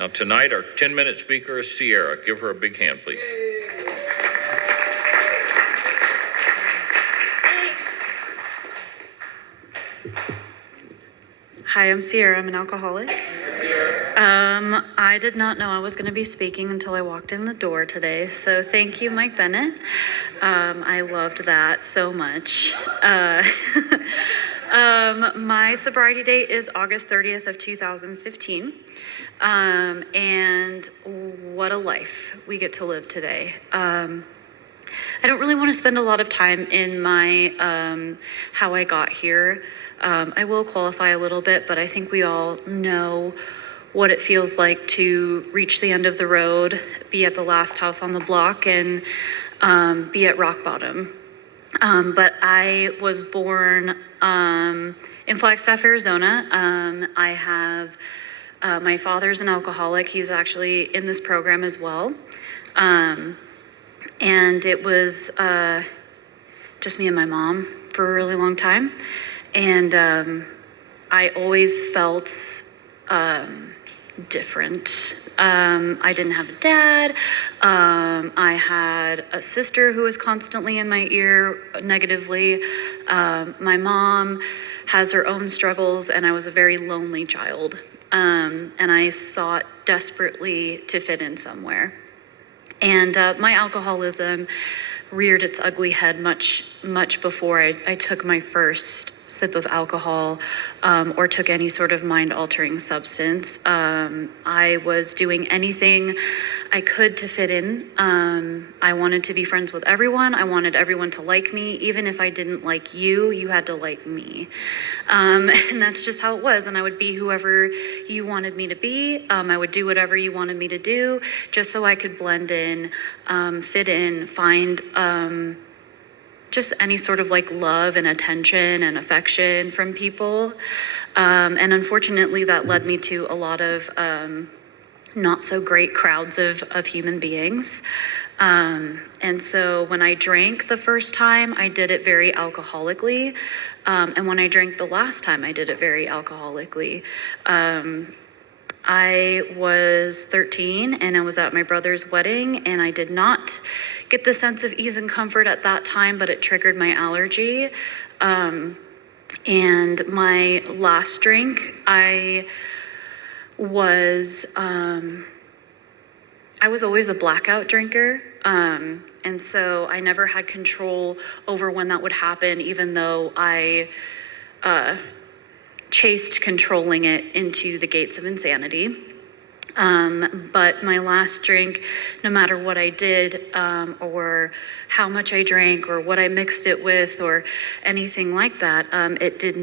Now tonight, our 10-minute speaker is Siera. Give her a big hand, please. Hi, I'm Siera. I'm an alcoholic. I did not know I was going to be speaking until I walked in the door today, so thank you, Mike Bennett. I loved that so much. My sobriety date is August 30th of 2015, and what a life we get to live today. I don't really want to spend a lot of time in my how I got here. I will qualify a little bit, but I think we all know what it feels like to reach the end of the road, be at the last house on the block, and be at rock bottom. But I was born in Flagstaff, Arizona. I have my father's an alcoholic. He's actually in this program as well. And it was just me and my mom for a really long time. And I always felt different. I didn't have a dad. I had a sister who was constantly in my ear negatively. My mom has her own struggles, and I was a very lonely child. And I sought desperately to fit in somewhere. And my alcoholism reared its ugly head much before I took my first sip of alcohol or took any sort of mind-altering substance. I was doing anything I could to fit in. I wanted to be friends with everyone. I wanted everyone to like me. Even if I didn't like you, you had to like me. And that's just how it was. And I would be whoever you wanted me to be. I would do whatever you wanted me to do just so I could blend in, fit in, find just any sort of like love and attention and affection from people. And unfortunately, that led me to a lot of not so great crowds of human beings. And so when I drank the first time, I did it very alcoholically. And when I drank the last time, I did it very alcoholically. I was 13 and I was at my brother's wedding, and I did not get the sense of ease and comfort at that time, but it triggered my allergy. And my last drink, I was always a blackout drinker. And so I never had control over when that would happen, even though I chased controlling it into the gates of insanity. But my last drink, no matter what I did, or how much I drank, or what I mixed it with, or anything like that, it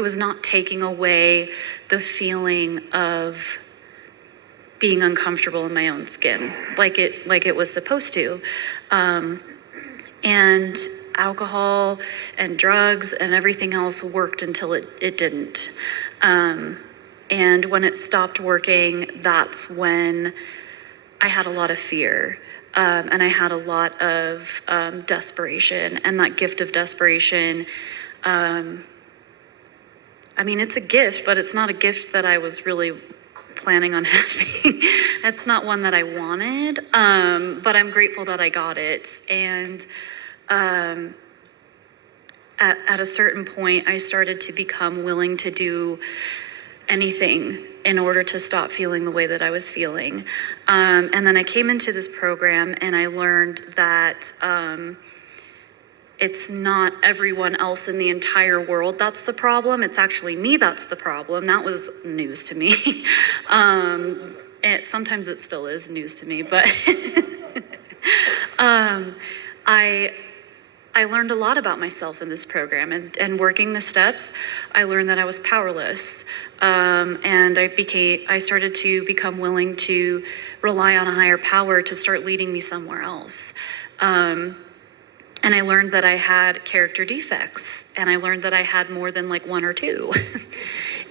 was not taking away the feeling of being uncomfortable in my own skin, like it was supposed to. And alcohol and drugs and everything else worked until it didn't. And when it stopped working, that's when I had a lot of fear. And I had a lot of desperation. And that gift of desperation, it's a gift, but it's not a gift that I was really planning on having. That's not one that I wanted, but I'm grateful that I got it. And at a certain point, I started to become willing to do anything in order to stop feeling the way that I was feeling. And then I came into this program, and I learned that it's not everyone else in the entire world that's the problem. It's actually me that's the problem. That was news to me. Sometimes it still is news to me, but I learned a lot about myself in this program, and working the steps, I learned that I was powerless. And I started to become willing to rely on a higher power to start leading me somewhere else. And I learned that I had character defects, and I learned that I had more than like one or two.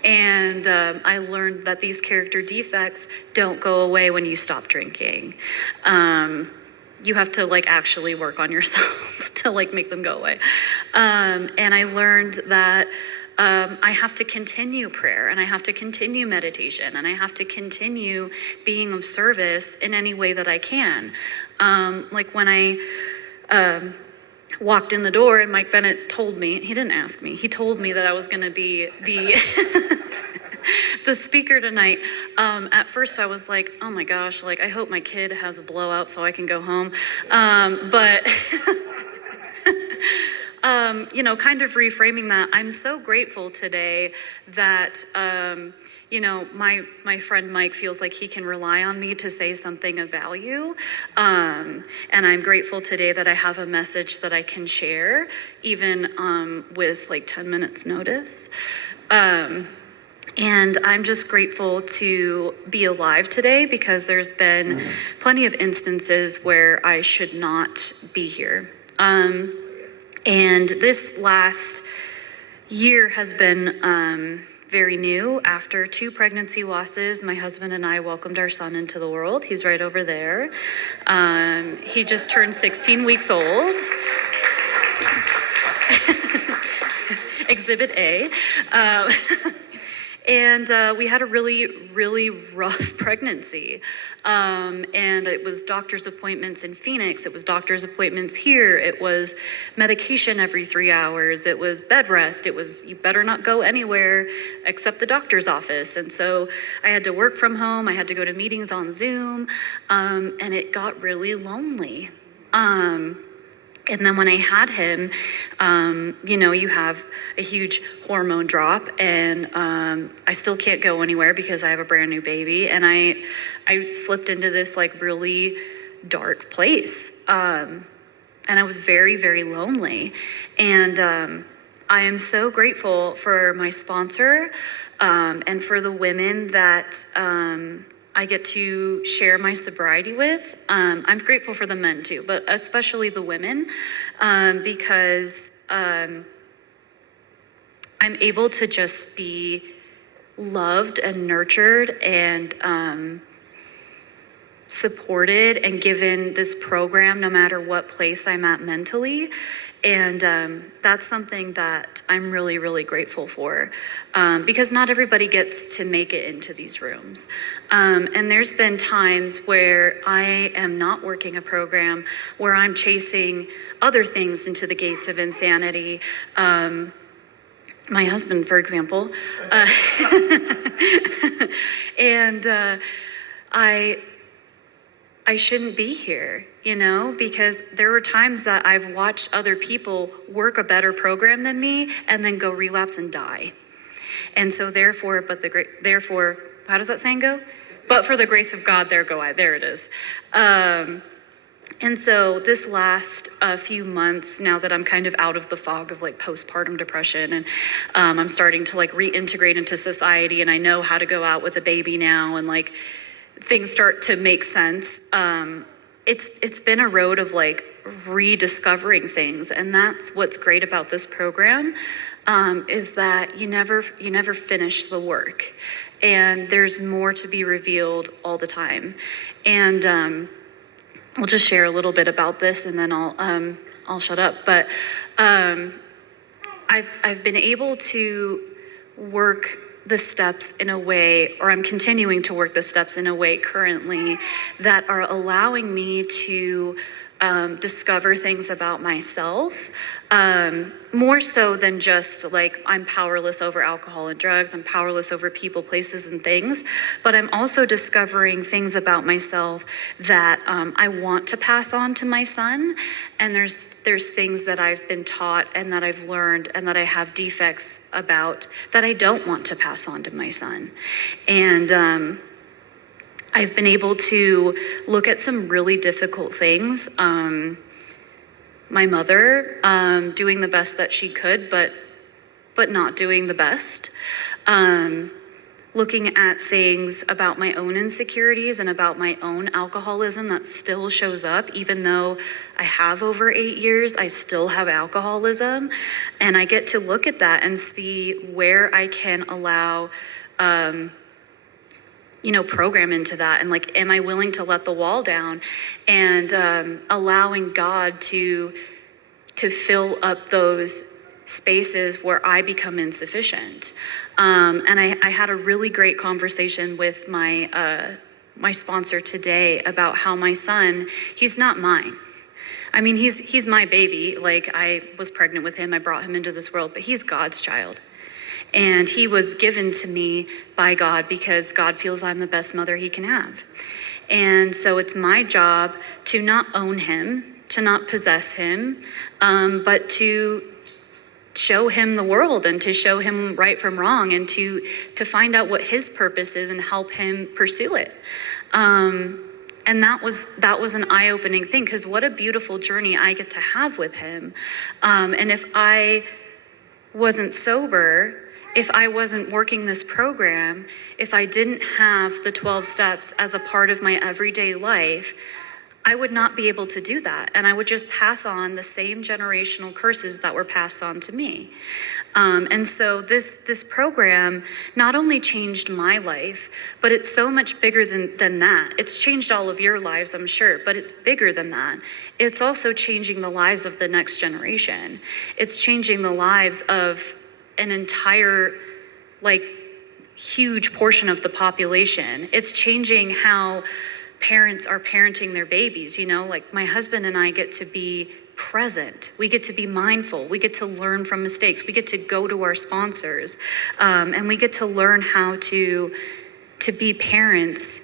And I learned that these character defects don't go away when you stop drinking. You have to like actually work on yourself to like make them go away. And I learned that I have to continue prayer, and I have to continue meditation, and I have to continue being of service in any way that I can. Like when I walked in the door and Mike Bennett told me, he didn't ask me, he told me that I was going to be the the speaker tonight. At first I was like, oh my gosh, like I hope my kid has a blowout so I can go home. But kind of reframing that, I'm so grateful today that my friend Mike feels like he can rely on me to say something of value. And I'm grateful today that I have a message that I can share, even with like 10 minutes notice. And I'm just grateful to be alive today, because there's been plenty of instances where I should not be here. And this last year has been very new. After 2 pregnancy losses, my husband and I welcomed our son into the world. He's right over there. He just turned 16 weeks old. Exhibit A. And we had a really, really rough pregnancy. And it was doctor's appointments in Phoenix. It was doctor's appointments here. It was medication every 3 hours. It was bed rest. It was, you better not go anywhere except the doctor's office. And so I had to work from home. I had to go to meetings on Zoom. And it got really lonely. And then when I had him, you have a huge hormone drop, and I still can't go anywhere because I have a brand new baby. And I slipped into this like really dark place. And I was very, very lonely. And I am so grateful for my sponsor and for the women that I get to share my sobriety with. I'm grateful for the men too, but especially the women, because I'm able to just be loved and nurtured and supported and given this program no matter what place I'm at mentally. And that's something that I'm really, really grateful for, because not everybody gets to make it into these rooms. And there's been times where I am not working a program, where I'm chasing other things into the gates of insanity. My husband, for example. And I shouldn't be here, because there were times that I've watched other people work a better program than me and then go relapse and die. And so therefore, how does that saying go? But for the grace of God, there go I. There it is. And so this last few months, now that I'm kind of out of the fog of like postpartum depression, and I'm starting to like reintegrate into society, and I know how to go out with a baby now, and like things start to make sense. It's been a road of like rediscovering things, and that's what's great about this program, is that you never finish the work, and there's more to be revealed all the time. And I'll just share a little bit about this, and then I'll shut up. But I've been able to work the steps in a way, or I'm continuing to work the steps in a way currently that are allowing me to discover things about myself, more so than just like I'm powerless over alcohol and drugs, I'm powerless over people, places, and things, but I'm also discovering things about myself that I want to pass on to my son. And there's things that I've been taught and that I've learned and that I have defects about that I don't want to pass on to my son. And I've been able to look at some really difficult things. My mother doing the best that she could, but not doing the best. Looking at things about my own insecurities and about my own alcoholism that still shows up, even though I have over 8 years, I still have alcoholism. And I get to look at that and see where I can allow program into that, and like, am I willing to let the wall down, and allowing God to fill up those spaces where I become insufficient. And I had a really great conversation with my sponsor today about how my son, he's not mine. I mean, he's my baby. Like, I was pregnant with him, I brought him into this world, but he's God's child. And he was given to me by God because God feels I'm the best mother he can have. And so it's my job to not own him, to not possess him, but to show him the world and to show him right from wrong and to find out what his purpose is and help him pursue it. And that was an eye-opening thing, because what a beautiful journey I get to have with him. And if I wasn't sober, if I wasn't working this program, if I didn't have the 12 steps as a part of my everyday life, I would not be able to do that. And I would just pass on the same generational curses that were passed on to me. And so this program not only changed my life, but it's so much bigger than that. It's changed all of your lives, I'm sure, but it's bigger than that. It's also changing the lives of the next generation. It's changing the lives of an entire, like, huge portion of the population. It's changing how parents are parenting their babies, you know, like my husband and I get to be present. We get to be mindful. We get to learn from mistakes. We get to go to our sponsors, and we get to learn how to be parents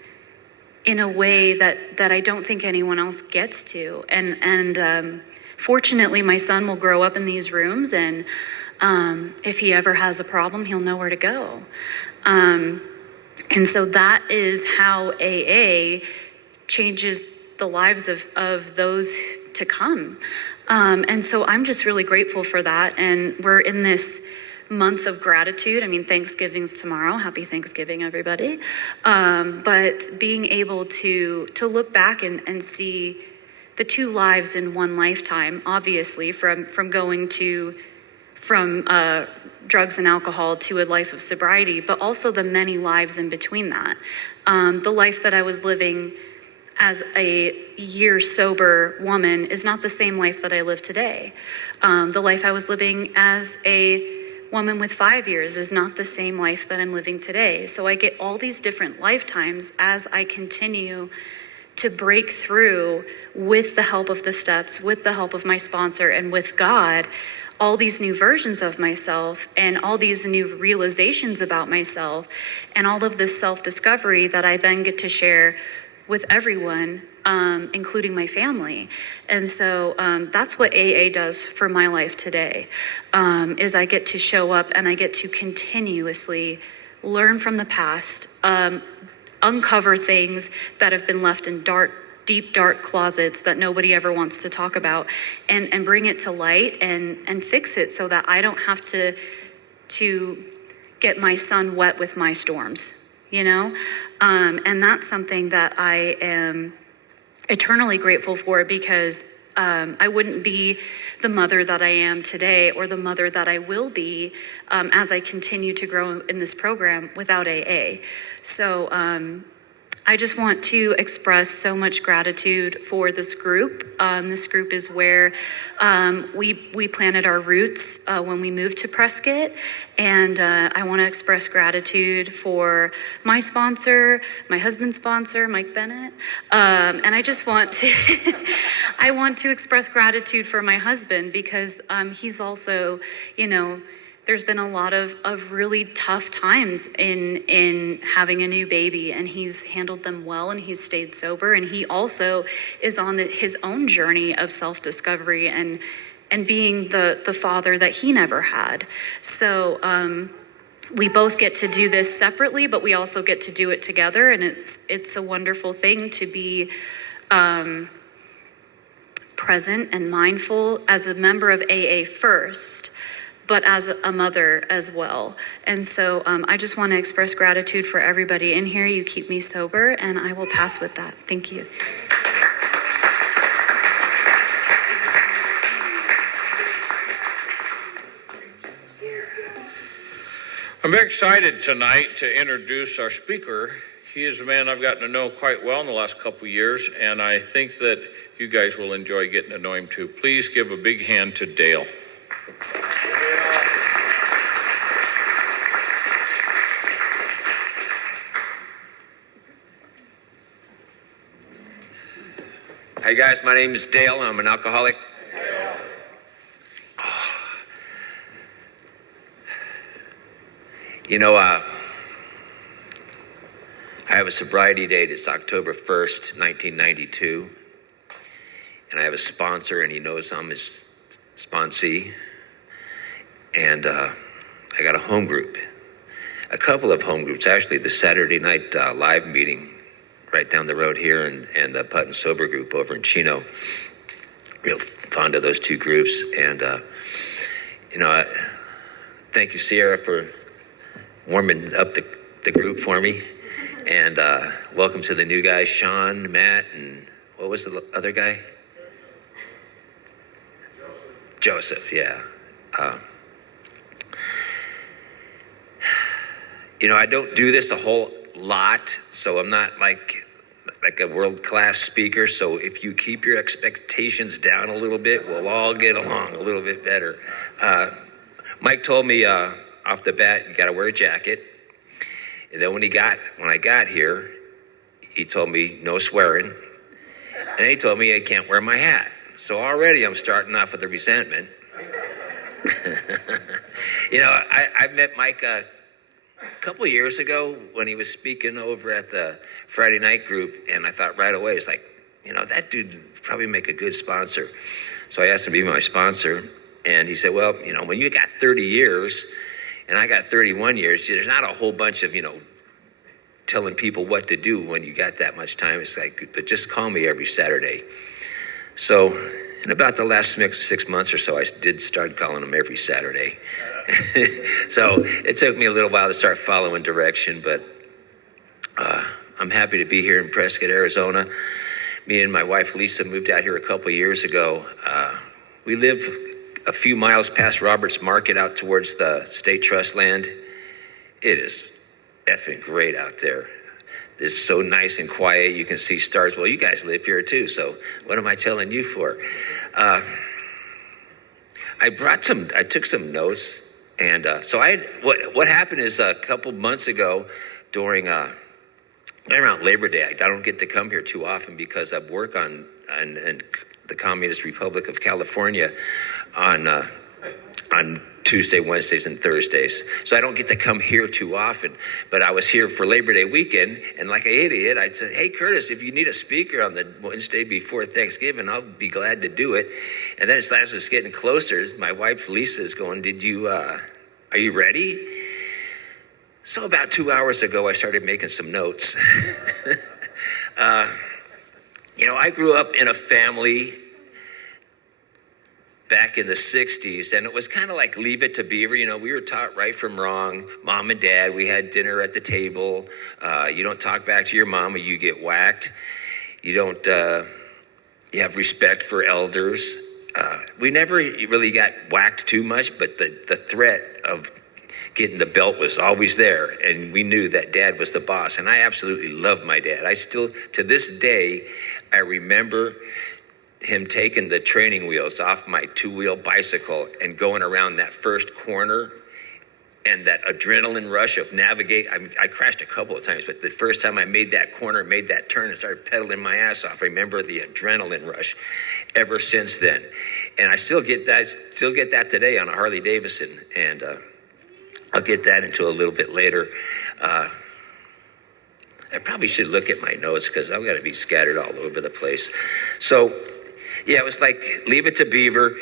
in a way that I don't think anyone else gets to. And fortunately, my son will grow up in these rooms, and if he ever has a problem, he'll know where to go. And so that is how AA changes the lives of those to come. And so I'm just really grateful for that. And we're in this month of gratitude. I mean, Thanksgiving's tomorrow. Happy Thanksgiving, everybody. But being able to look back and see the two lives in one lifetime, obviously, from going from drugs and alcohol to a life of sobriety, but also the many lives in between that. The life that I was living as a year sober woman is not the same life that I live today. The life I was living as a woman with 5 years is not the same life that I'm living today. So I get all these different lifetimes as I continue to break through with the help of the steps, with the help of my sponsor, and with God, all these new versions of myself and all these new realizations about myself and all of this self-discovery that I then get to share with everyone, including my family. And so that's what AA does for my life today, is I get to show up and I get to continuously learn from the past, uncover things that have been left in deep, dark closets that nobody ever wants to talk about, and bring it to light and fix it so that I don't have to get my son wet with my storms, you know? And that's something that I am eternally grateful for, because I wouldn't be the mother that I am today or the mother that I will be as I continue to grow in this program without AA. So I just want to express so much gratitude for this group. This group is where we planted our roots when we moved to Prescott. And I want to express gratitude for my sponsor, my husband's sponsor, Mike Bennett. And I just want to, I want to express gratitude for my husband, because he's also, you know, there's been a lot of really tough times in having a new baby, and he's handled them well, and he's stayed sober, and he also is on his own journey of self-discovery and being the father that he never had. So we both get to do this separately, but we also get to do it together, and it's a wonderful thing to be present and mindful as a member of AA first, but as a mother as well. And so I just want to express gratitude for everybody in here. You keep me sober, and I will pass with that. Thank you. I'm very excited tonight to introduce our speaker. He is a man I've gotten to know quite well in the last couple of years, and I think that you guys will enjoy getting to know him too. Please give a big hand to Dale. Hi guys, my name is Dale. I'm an alcoholic. You know, I have a sobriety date. It's October 1st, 1992. And I have a sponsor, and he knows I'm his sponsee. And I got a home group. A couple of home groups, actually. The Saturday night live meeting right down the road here, and the Putt and Sober group over in Chino. Real fond of those two groups. And, thank you, Siera, for warming up the group for me. And welcome to the new guys, Sean, Matt, and what was the other guy? Joseph, yeah. I don't do this a whole lot, so I'm not like a world-class speaker. So if you keep your expectations down a little bit, we'll all get along a little bit better. Mike told me off the bat, you got to wear a jacket. And then when I got here, he told me no swearing. And he told me I can't wear my hat. So already I'm starting off with a resentment. I met Mike a couple of years ago when he was speaking over at the Friday night group, and I thought right away, it's like, that dude would probably make a good sponsor. So I asked him to be my sponsor, and he said, well, when you got 30 years and I got 31 years, there's not a whole bunch of, telling people what to do when you got that much time. It's like, but just call me every Saturday. So in about the last 6 months or so, I did start calling him every Saturday. So it took me a little while to start following direction, but I'm happy to be here in Prescott, Arizona. Me and my wife, Lisa, moved out here a couple of years ago. We live a few miles past Roberts Market out towards the State Trust land. It is effing great out there. It's so nice and quiet. You can see stars. Well, you guys live here too, so what am I telling you for? I took some notes, and so what happened is a couple months ago during around Labor Day, I don't get to come here too often because I work on the Communist Republic of California on Tuesday, Wednesdays, and Thursdays. So I don't get to come here too often. But I was here for Labor Day weekend, and like an idiot, I said, hey, Curtis, if you need a speaker on the Wednesday before Thanksgiving, I'll be glad to do it. And then as it was getting closer, my wife, Lisa, is going, are you ready? So about 2 hours ago, I started making some notes. I grew up in a family back in the 60s, and it was kind of like Leave It to Beaver. We were taught right from wrong. Mom and dad, we had dinner at the table. You don't talk back to your mom or you get whacked. You don't, you have respect for elders. We never really got whacked too much, but the threat of getting the belt was always there, and we knew that dad was the boss, and I absolutely loved my dad. I still, to this day, I remember him taking the training wheels off my two-wheel bicycle and going around that first corner, and that adrenaline rush of navigate. I crashed a couple of times, but the first time I made that corner, made that turn, and started pedaling my ass off, I remember the adrenaline rush ever since then. And I still get that today on a Harley Davidson, and I'll get that into a little bit later. I probably should look at my notes because I've got to be scattered all over the place. So, yeah, it was like Leave It to Beaver.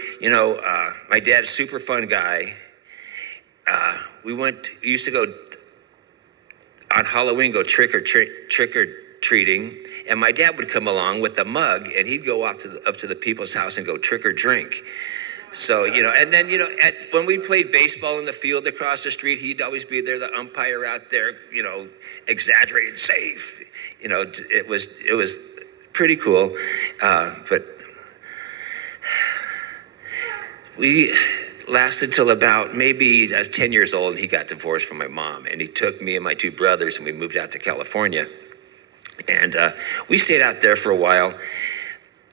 My dad's a super fun guy. We used to go on Halloween, go trick or treating, and my dad would come along with a mug, and he'd go up to the people's house and go trick or drink. So, and then, when we played baseball in the field across the street, he'd always be there, the umpire out there, exaggerated safe. It was pretty cool. But we lasted till about maybe I was 10 years old, and he got divorced from my mom, and he took me and my two brothers, and we moved out to California. And we stayed out there for a while.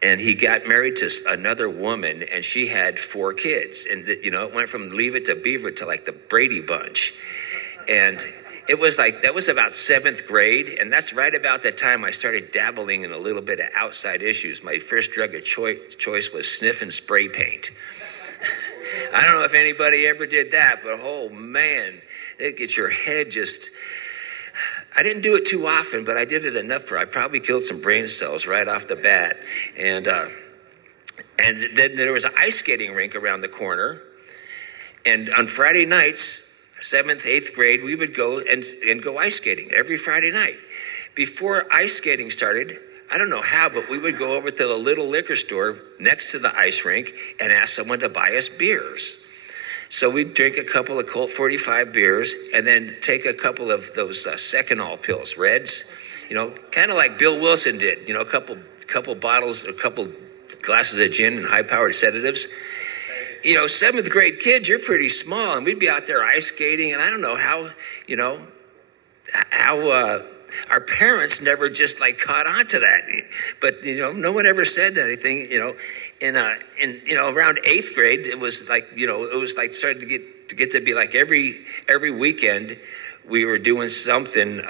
and he got married to another woman, and she had 4 kids, and it went from Leave It to Beaver to like the Brady Bunch, and it was like that was about 7th grade, and that's right about the time I started dabbling in a little bit of outside issues. My first drug of choice was sniffing spray paint. I don't know if anybody ever did that, but oh man, it gets your head just. I didn't do it too often, but I did it enough I probably killed some brain cells right off the bat. And then there was an ice skating rink around the corner. And on Friday nights, 7th, 8th grade, we would go and go ice skating every Friday night. Before ice skating started, I don't know how, but we would go over to the little liquor store next to the ice rink and ask someone to buy us beers. So we'd drink a couple of Colt 45 beers and then take a couple of those Seconal pills, Reds, kind of like Bill Wilson did, a couple bottles, a couple glasses of gin and high-powered sedatives. 7th grade kids, you're pretty small, and we'd be out there ice skating, and I don't know how our parents never just like caught on to that, but no one ever said anything. In around 8th grade, it was like started to get to be like every weekend we were doing something.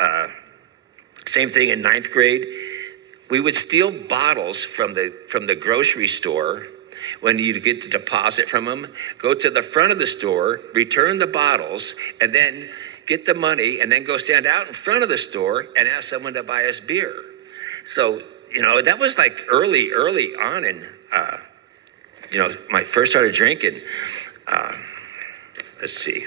Same thing in 9th grade. We would steal bottles from the grocery store when you get the deposit from them, go to the front of the store, return the bottles, and then get the money, and then go stand out in front of the store and ask someone to buy us beer. So, that was like early on in, my first started drinking. Let's see.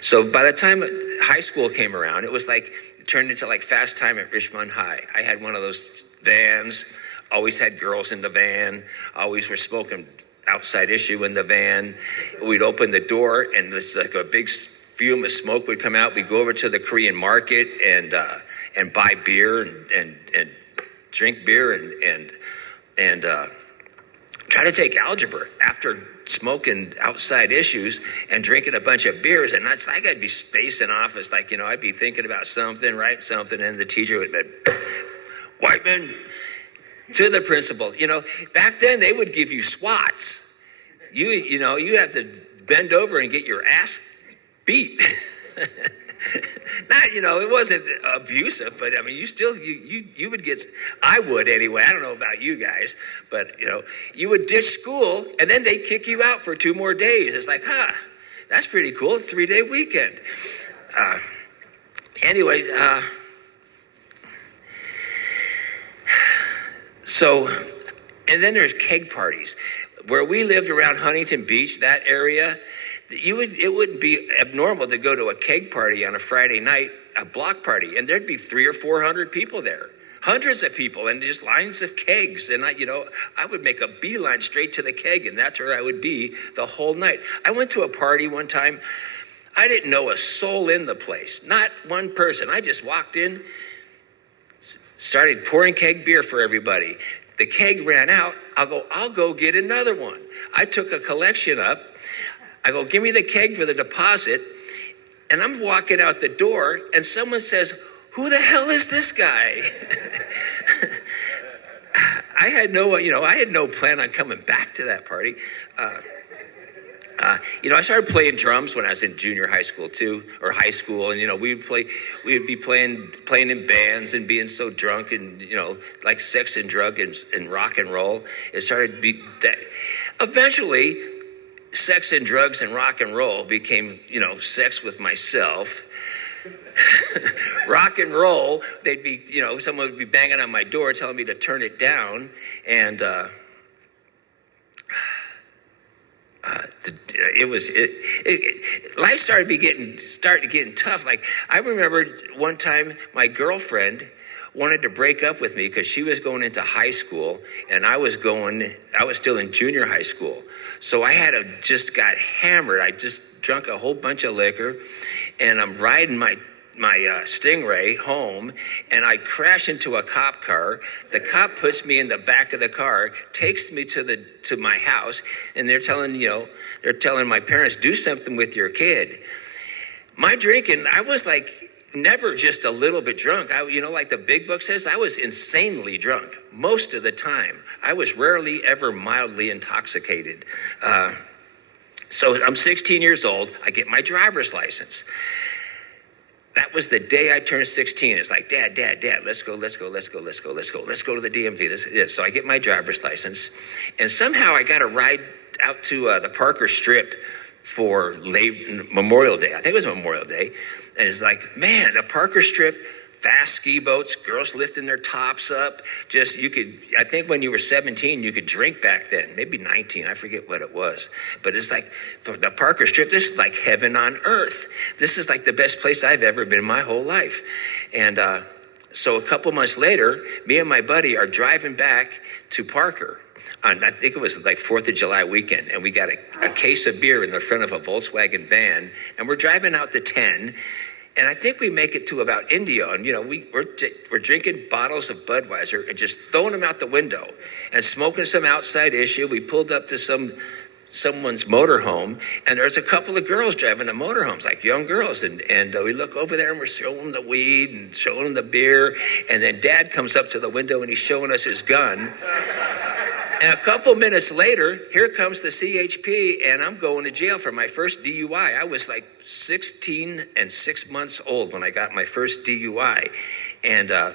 So by the time high school came around, it turned into like Fast Time at Richmond High. I had one of those vans, always had girls in the van, always were smoking outside issue in the van. We'd open the door and it's like a big fume of smoke would come out. We'd go over to the Korean market and buy beer and drink beer and try to take algebra after smoking outside issues and drinking a bunch of beers. And that's like I'd be spacing off. It's like, I'd be thinking about something, write something, and the teacher would be, Whiteman, to the principal. Back then they would give you swats. You had to bend over and get your ass beat. Not, it wasn't abusive, but I mean, you would get, I would anyway. I don't know about you guys, but you would ditch school and then they'd kick you out for 2 more days. It's like, that's pretty cool. 3-day weekend. Anyways, so, and then there's keg parties. Where we lived around Huntington Beach, that area, it wouldn't be abnormal to go to a keg party on a Friday night, a block party, and there'd be 300 or 400 people there, hundreds of people, and just lines of kegs. And I would make a beeline straight to the keg, and that's where I would be the whole night. I went to a party one time. I didn't know a soul in the place, not one person. I just walked in, started pouring keg beer for everybody. The keg ran out. I'll go get another one. I took a collection up. I go, give me the keg for the deposit. And I'm walking out the door and someone says, who the hell is this guy? I had no plan on coming back to that party. I started playing drums when I was in junior high school too, or high school, and we would be playing in bands and being so drunk and like sex and drug and rock and roll. It started to be that. Eventually, sex and drugs and rock and roll became sex with myself. Rock and roll, they'd be someone would be banging on my door telling me to turn it down, and life started getting tough. Like I remember one time my girlfriend wanted to break up with me because she was going into high school and I was still in junior high school. So I just got hammered. I just drunk a whole bunch of liquor and I'm riding my Stingray home and I crash into a cop car. The cop puts me in the back of the car, takes me to my house, and they're telling my parents, do something with your kid. My drinking, I was like never just a little bit drunk. Like the big book says, I was insanely drunk most of the time. I was rarely ever mildly intoxicated. So I'm 16 years old. I get my driver's license. That was the day I turned 16. It's like, Dad, let's go to the DMV. So I get my driver's license, and somehow I got a ride out to the Parker Strip for Memorial Day. I think it was Memorial Day. And it's like, man, the Parker Strip, fast ski boats, girls lifting their tops up. I think when you were 17, you could drink back then, maybe 19, I forget what it was. But it's like, the Parker Strip, this is like heaven on earth. This is like the best place I've ever been in my whole life. And so a couple months later, me and my buddy are driving back to Parker. I think it was like 4th of July weekend, and we got a case of beer in the front of a Volkswagen van, and we're driving out the 10, and I think we make it to about Indio, and we're drinking bottles of Budweiser and just throwing them out the window and smoking some outside issue. We pulled up to someone's motorhome, and there's a couple of girls driving the motorhomes, like young girls, and we look over there and we're showing them the weed and showing them the beer, and then Dad comes up to the window and he's showing us his gun. And a couple minutes later, here comes the CHP, and I'm going to jail for my first DUI. I was like 16 and 6 months old when I got my first DUI. And that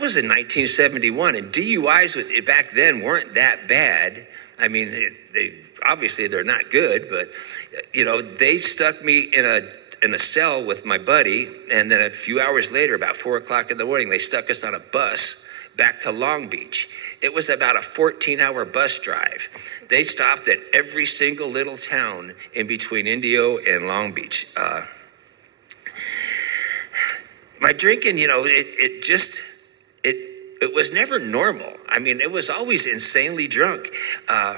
was in 1971. And DUIs back then weren't that bad. I mean, obviously they're not good, but, they stuck me in a cell with my buddy. And then a few hours later, about 4 o'clock in the morning, they stuck us on a bus back to Long Beach. It was about a 14-hour bus drive. They stopped at every single little town in between Indio and Long Beach. My drinking, it was never normal. I mean, it was always insanely drunk. I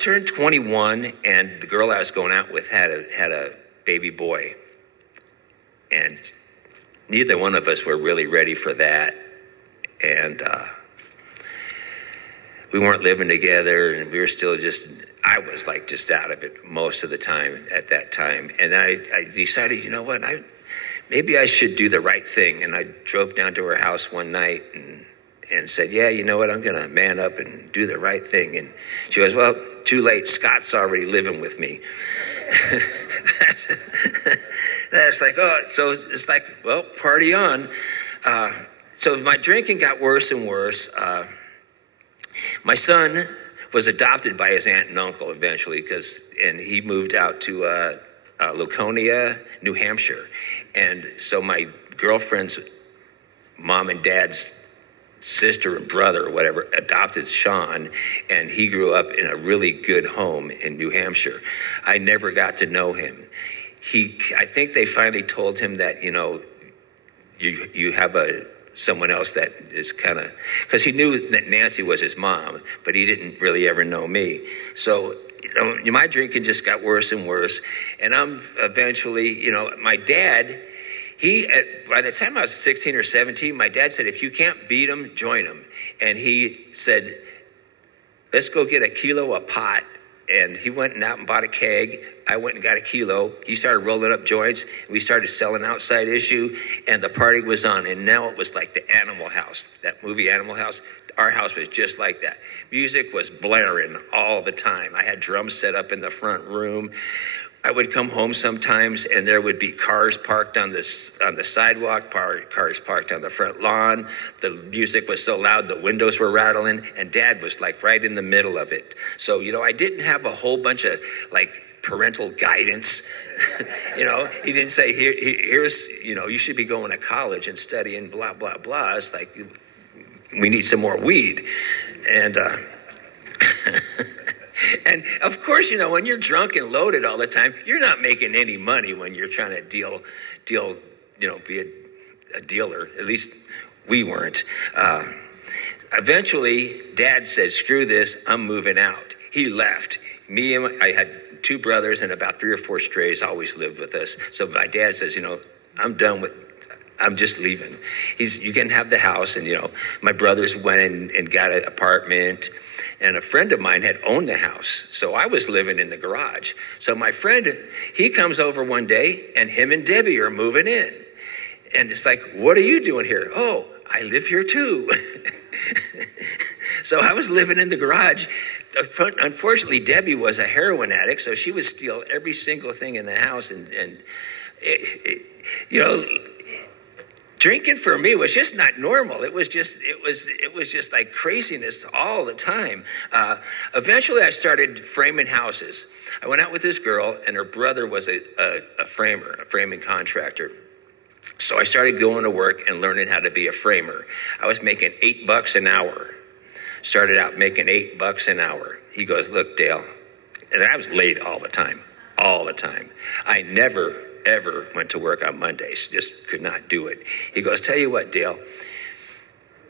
turned 21, and the girl I was going out with had a baby boy. And neither one of us were really ready for that. And we weren't living together, and we were still I was like just out of it most of the time at that time. And I decided, you know what, maybe I should do the right thing. And I drove down to her house one night and said, yeah, you know what, I'm going to man up and do the right thing. And she goes, well, too late, Scott's already living with me. That's like, oh, so it's like, well, party on. So my drinking got worse and worse. My son was adopted by his aunt and uncle eventually, and he moved out to Laconia, New Hampshire. And so my girlfriend's mom and dad's sister and brother or whatever adopted Sean, and he grew up in a really good home in New Hampshire. I never got to know him. I think they finally told him that, you have someone else that is kind of, because he knew that Nancy was his mom, but he didn't really ever know me. So, my drinking just got worse and worse. And I'm eventually, my dad, by the time I was 16 or 17, my dad said, if you can't beat him, join him. And he said, let's go get a kilo of pot. And he went out and bought a keg. I went and got a kilo. He started rolling up joints. We started selling outside issue, and the party was on. And now it was like the Animal House, that movie Animal House. Our house was just like that. Music was blaring all the time. I had drums set up in the front room. I would come home sometimes, and there would be cars parked on the sidewalk, cars parked on the front lawn. The music was so loud, the windows were rattling, and Dad was like right in the middle of it. So, I didn't have a whole bunch of like parental guidance. He didn't say, here's, you should be going to college and studying blah, blah, blah. It's like, we need some more weed. And, and of course, when you're drunk and loaded all the time, you're not making any money when you're trying to deal, be a dealer. At least we weren't. Eventually, Dad said, screw this, I'm moving out. He left. I had 2 brothers and about 3 or 4 strays always lived with us. So my dad says, I'm just leaving. You can have the house. And, my brothers went and got an apartment. And a friend of mine had owned the house, so I was living in the garage. So my friend, he comes over one day, and him and Debbie are moving in. And it's like, what are you doing here? Oh, I live here too. So I was living in the garage. Unfortunately, Debbie was a heroin addict, so she would steal every single thing in the house. And you know, drinking for me was just not normal. It was just like craziness all the time. Eventually, I started framing houses. I went out with this girl, and her brother was a framer, a framing contractor. So I started going to work and learning how to be a framer. I was making $8 an hour. Started out making $8 an hour. He goes, look, Dale, and I was late all the time. I never, ever went to work on Mondays, just could not do it. He goes, tell you what, Dale,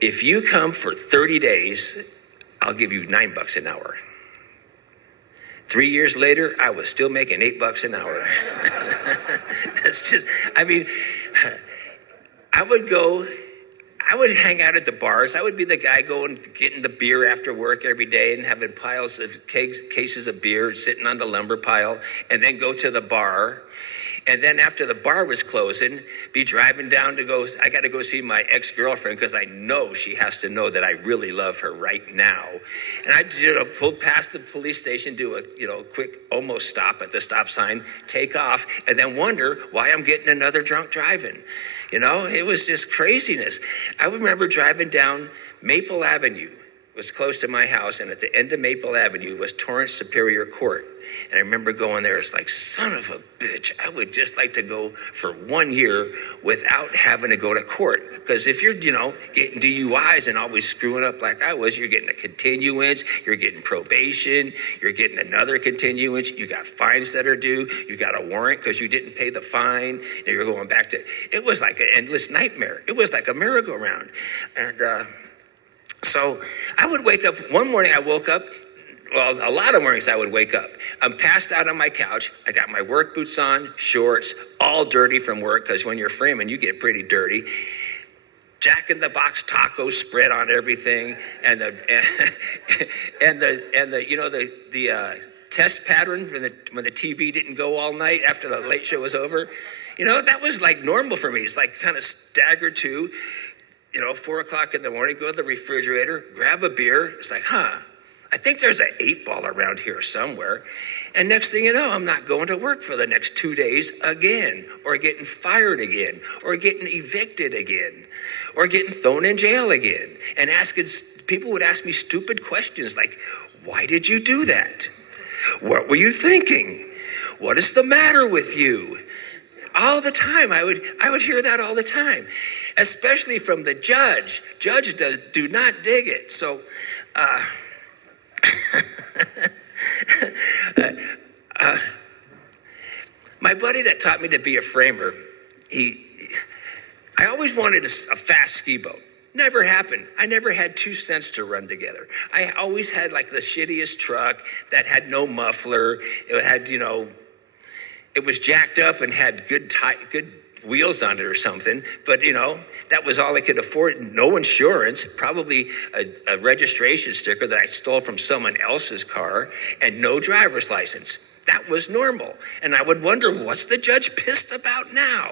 if you come for 30 days, I'll give you $9 an hour. 3 years later, I was still making $8 an hour. That's just, I mean, I would hang out at the bars. I would be the guy going, getting the beer after work every day and having piles of cases of beer sitting on the lumber pile, and then go to the bar. And then after the bar was closing, be driving down I got to go see my ex-girlfriend because I know she has to know that I really love her right now. And I pull past the police station, do a quick almost stop at the stop sign, take off, and then wonder why I'm getting another drunk driving. It was just craziness. I remember driving down Maple Avenue. It was close to my house, and at the end of Maple Avenue was Torrance Superior Court. And I remember going there, it's like, son of a bitch, I would just like to go for 1 year without having to go to court. Because if you're, getting DUIs and always screwing up like I was, you're getting a continuance, you're getting probation, you're getting another continuance, you got fines that are due, you got a warrant because you didn't pay the fine, and you're going back to, it was like an endless nightmare. It was like a merry-go-round. And so I would wake up, one morning I woke up, well, a lot of mornings I would wake up. I'm passed out on my couch. I got my work boots on, shorts, all dirty from work, because when you're framing, you get pretty dirty. Jack in the Box tacos spread on everything, and the test pattern when the TV didn't go all night after the late show was over. That was like normal for me. It's like kind of stagger to, 4 o'clock in the morning, go to the refrigerator, grab a beer. It's like, I think there's an 8-ball around here somewhere. And next thing you know, I'm not going to work for the next 2 days again, or getting fired again, or getting evicted again, or getting thrown in jail again. And people would ask me stupid questions like, why did you do that? What were you thinking? What is the matter with you? All the time, I would hear that all the time, especially from the judge. Judge do not dig it. So, my buddy that taught me to be a framer, I always wanted a fast ski boat. Never happened. I never had 2 cents to run together. I always had like the shittiest truck that had no muffler. It had, it was jacked up and had good wheels on it or something, but that was all I could afford. No insurance, probably a registration sticker that I stole from someone else's car, and no driver's license. That was normal. And I would wonder, what's the judge pissed about now?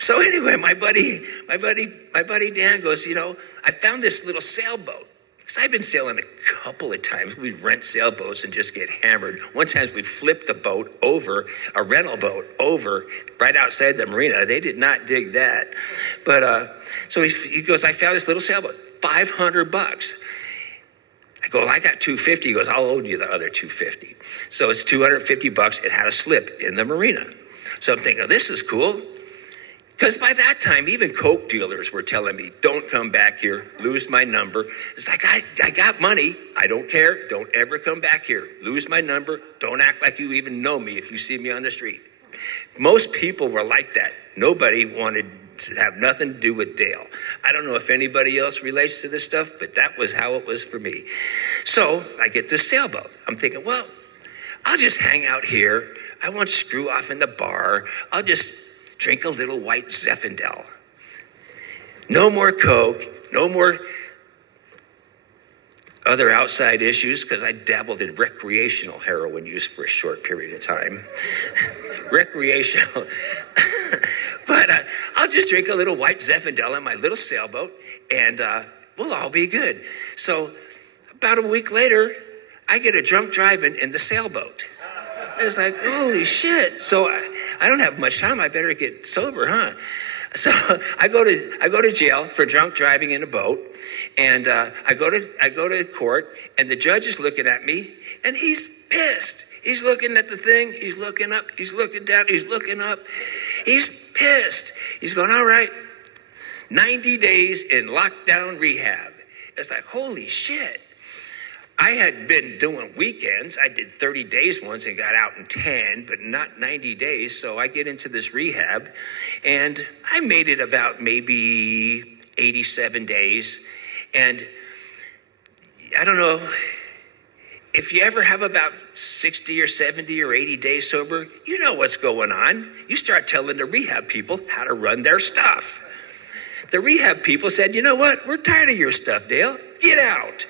So anyway, my buddy Dan goes, I found this little sailboat. Because I've been sailing a couple of times. We'd rent sailboats and just get hammered. One time we'd flip the boat over, a rental boat over, right outside the marina. They did not dig that. But so he goes, I found this little sailboat, $500. I go, well, I got $250. He goes, I'll owe you the other $250. So it's $250. It had a slip in the marina. So I'm thinking, oh, this is cool. Because by that time, even Coke dealers were telling me, don't come back here, lose my number. It's like, I got money. I don't care. Don't ever come back here. Lose my number. Don't act like you even know me if you see me on the street. Most people were like that. Nobody wanted to have nothing to do with Dale. I don't know if anybody else relates to this stuff, but that was how it was for me. So I get this sailboat. I'm thinking, well, I'll just hang out here. I won't screw off in the bar. I'll just drink a little white Zinfandel. No more Coke, no more other outside issues, because I dabbled in recreational heroin use for a short period of time. Recreational. But I'll just drink a little white Zinfandel on my little sailboat, and we'll all be good. So about a week later, I get a drunk driving in the sailboat. It's like, holy shit. So I don't have much time. I better get sober, huh? So I go to jail for drunk driving in a boat, and I go to court, and the judge is looking at me, and he's pissed. He's looking at the thing. He's looking up. He's looking down. He's looking up. He's pissed. He's going, all right, 90 days in lockdown rehab. It's like, holy shit. I had been doing weekends. I did 30 days once and got out in 10, but not 90 days. So I get into this rehab, and I made it about maybe 87 days. And I don't know, if you ever have about 60 or 70 or 80 days sober, you know what's going on. You start telling the rehab people how to run their stuff. The rehab people said, you know what? We're tired of your stuff, Dale. Get out.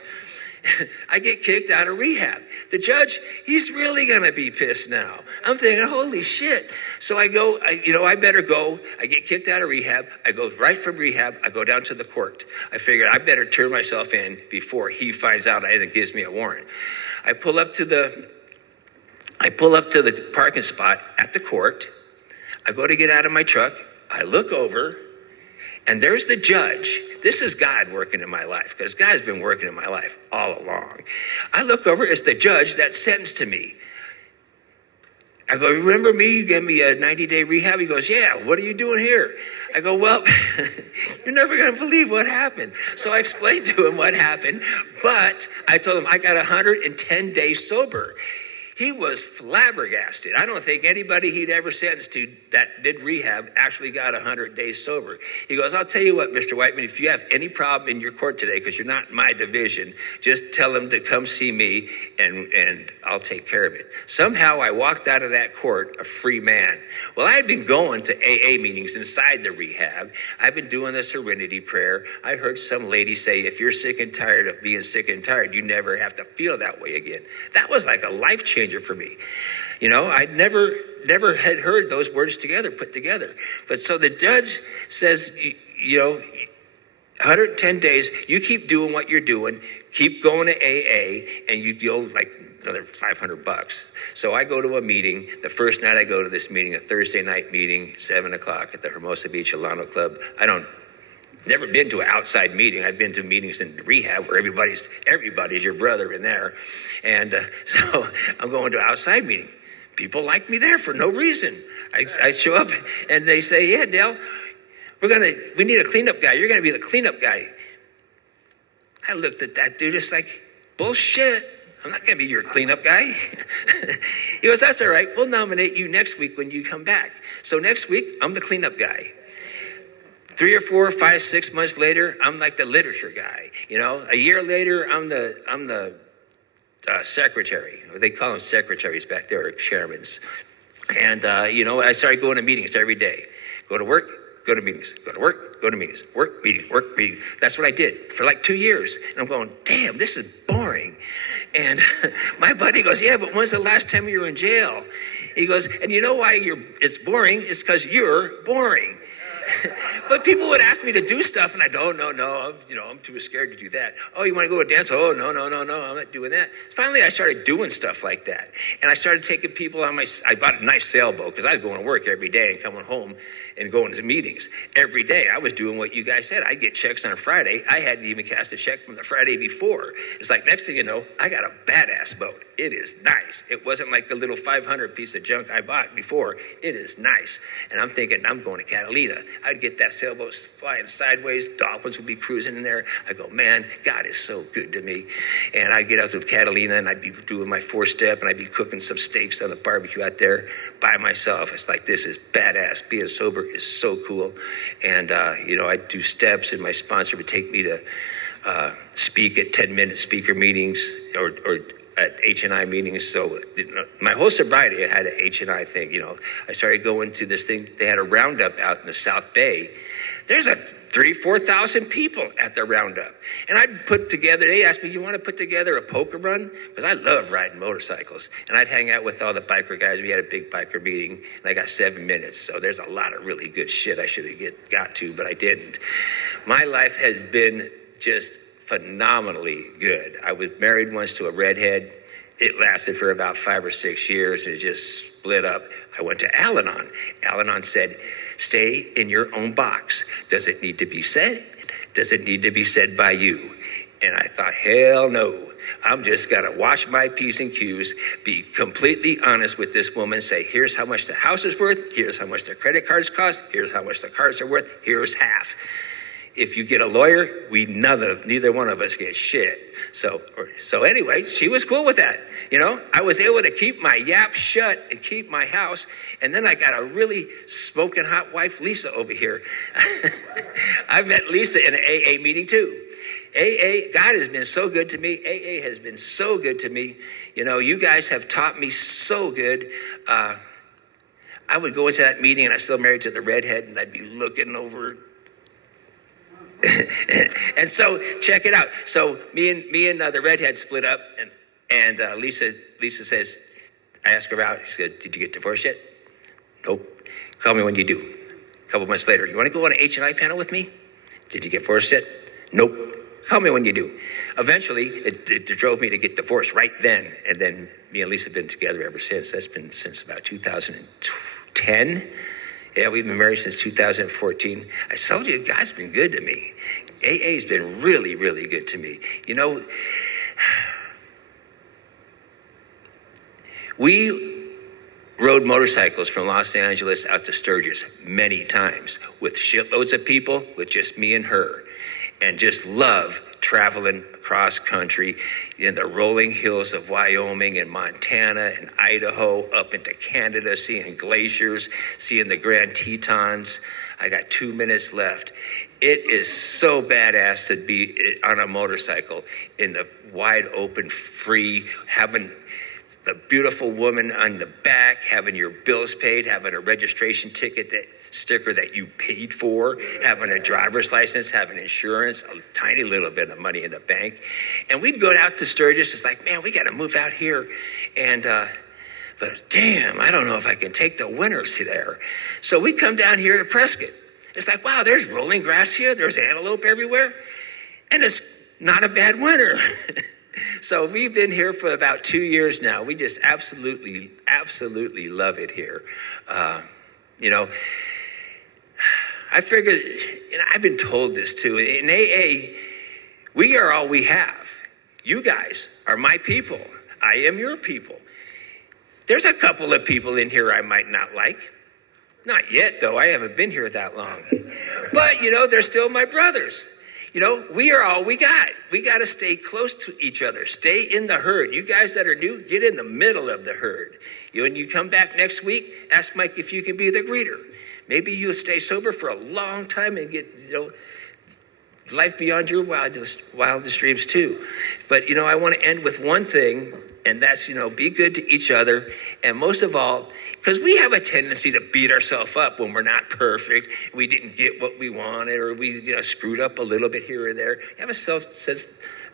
I get kicked out of rehab. The judge, he's really going to be pissed now. I'm thinking, holy shit. So I go, I better go. I get kicked out of rehab. I go right from rehab. I go down to the court. I figured I better turn myself in before he finds out and gives me a warrant. I pull up to the parking spot at the court. I go to get out of my truck. I look over, and there's the judge. This is God working in my life, because God's been working in my life all along. I look over, it's the judge that sentenced to me. I go, remember me? You gave me a 90-day rehab? He goes, yeah, what are you doing here? I go, well, you're never going to believe what happened. So I explained to him what happened, but I told him I got 110 days sober. He was flabbergasted. I don't think anybody he'd ever sentenced to that did rehab actually got 100 days sober. He goes, I'll tell you what, Mr. Whiteman, if you have any problem in your court today, because you're not in my division, just tell them to come see me, and I'll take care of it. Somehow I walked out of that court a free man. Well, I had been going to AA meetings inside the rehab. I've been doing the serenity prayer. I heard some lady say, if you're sick and tired of being sick and tired, you never have to feel that way again. That was like a life changer for me. You know, I never had heard those words put together. But so the judge says, 110 days, you keep doing what you're doing, keep going to AA, and you'll like another $500. So I go to a meeting. The first night I go to this meeting, a Thursday night meeting, 7:00 at the Hermosa Beach Alano Club. Never been to an outside meeting. I've been to meetings in rehab where everybody's your brother in there. And so I'm going to an outside meeting. People like me there for no reason. I show up and they say, yeah, Dale, we need a cleanup guy. You're going to be the cleanup guy. I looked at that dude. It's like, bullshit. I'm not going to be your cleanup guy. He goes, that's all right. We'll nominate you next week when you come back. So next week, I'm the cleanup guy. 3 or 4 or 5, 6 months later, I'm like the literature guy. A year later, I'm the secretary. They call them secretaries back there, or chairmans. And I started going to meetings every day. Go to work, go to meetings. Go to work, go to meetings. Work, meeting, work, meeting. That's what I did for like 2 years. And I'm going, damn, this is boring. And my buddy goes, yeah, but when's the last time you were in jail? He goes, and you know why it's boring? It's because you're boring. But people would ask me to do stuff, and I go, no, I'm too scared to do that. Oh, you want to go to a dance? Oh, no, I'm not doing that. Finally, I started doing stuff like that, and I started taking people on I bought a nice sailboat because I was going to work every day and coming home and going to meetings every day. I was doing what you guys said. I get checks on Friday. I hadn't even cast a check from the Friday before. It's like, next thing you know, I got a badass boat. It is nice. It wasn't like the little 500 piece of junk I bought before. It is nice. And I'm thinking, I'm going to Catalina. I'd get that sailboat flying sideways. Dolphins would be cruising in there. I go, man, God is so good to me. And I'd get out to Catalina, and I'd be doing my 4-step, and I'd be cooking some steaks on the barbecue out there by myself. It's like, this is badass. Being sober is so cool. And, I'd do steps, and my sponsor would take me to speak at 10-minute speaker meetings or at H&I meetings. So my whole sobriety, I had an H&I thing. I started going to this thing. They had a roundup out in the South Bay. there's a 4,000 people at the roundup. And I'd put together, they asked me, you want to put together a poker run? Because I love riding motorcycles. And I'd hang out with all the biker guys. We had a big biker meeting, and I got 7 minutes. So there's a lot of really good shit I should have got to, but I didn't. My life has been just phenomenally good. I was married once to a redhead. It lasted for about 5 or 6 years, and it just split up. I went to Al-Anon. Al-Anon said, stay in your own box. Does it need to be said? Does it need to be said by you? And I thought, hell no. I'm just going to wash my P's and Q's, be completely honest with this woman, say, here's how much the house is worth, here's how much the credit cards cost, here's how much the cars are worth, here's half. If you get a lawyer, neither one of us get shit. So anyway, she was cool with that. You know, I was able to keep my yap shut and keep my house. And then I got a really smoking hot wife, Lisa, over here. I met Lisa in an AA meeting too. AA, God has been so good to me. AA has been so good to me. You know, you guys have taught me so good. I would go into that meeting, and I'm still married to the redhead, and I'd be looking over. And so check it out. So me and the redhead split up, and Lisa says, I asked her out. She said, did you get divorced yet? Nope. Call me when you do. A couple months later, you want to go on an H&I panel with me? Did you get divorced yet? Nope. Call me when you do. Eventually, it drove me to get divorced right then, and then me and Lisa have been together ever since. That's been since about 2010. Yeah, we've been married since 2014. I told you, God's been good to me. AA's been really, really good to me. You know, we rode motorcycles from Los Angeles out to Sturgis many times with shitloads of people, with just me and her, and just love traveling across country in the rolling hills of Wyoming and Montana and Idaho, up into Canada, seeing glaciers, seeing the Grand Tetons. I got 2 minutes left. It is so badass to be on a motorcycle in the wide open, free, having the beautiful woman on the back, having your bills paid, having a registration sticker that you paid for, having a driver's license, having insurance, a tiny little bit of money in the bank. And we'd go out to Sturgis. It's like, man, we got to move out here. And, but damn, I don't know if I can take the winters there. So we come down here to Prescott. It's like, wow, there's rolling grass here. There's antelope everywhere. And it's not a bad winter. So we've been here for about 2 years now. We just absolutely, absolutely love it here. You know, I figured, you know, I've been told this too. In AA, we are all we have. You guys are my people. I am your people. There's a couple of people in here I might not like. Not yet, though. I haven't been here that long. But, you know, they're still my brothers. You know, we are all we got. We got to stay close to each other. Stay in the herd. You guys that are new, get in the middle of the herd. When you come back next week, ask Mike if you can be the greeter. Maybe you'll stay sober for a long time and get, you know, life beyond your wildest dreams too. But, you know, I want to end with one thing, and that's, you know, be good to each other. And most of all, because we have a tendency to beat ourselves up when we're not perfect, we didn't get what we wanted, or we, you know, screwed up a little bit here or there. You have a self-sense,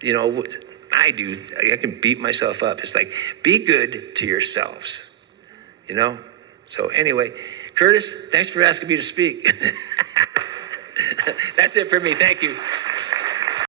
you know, I do. I can beat myself up. It's like, be good to yourselves, you know? So anyway, Curtis, thanks for asking me to speak. That's it for me. Thank you.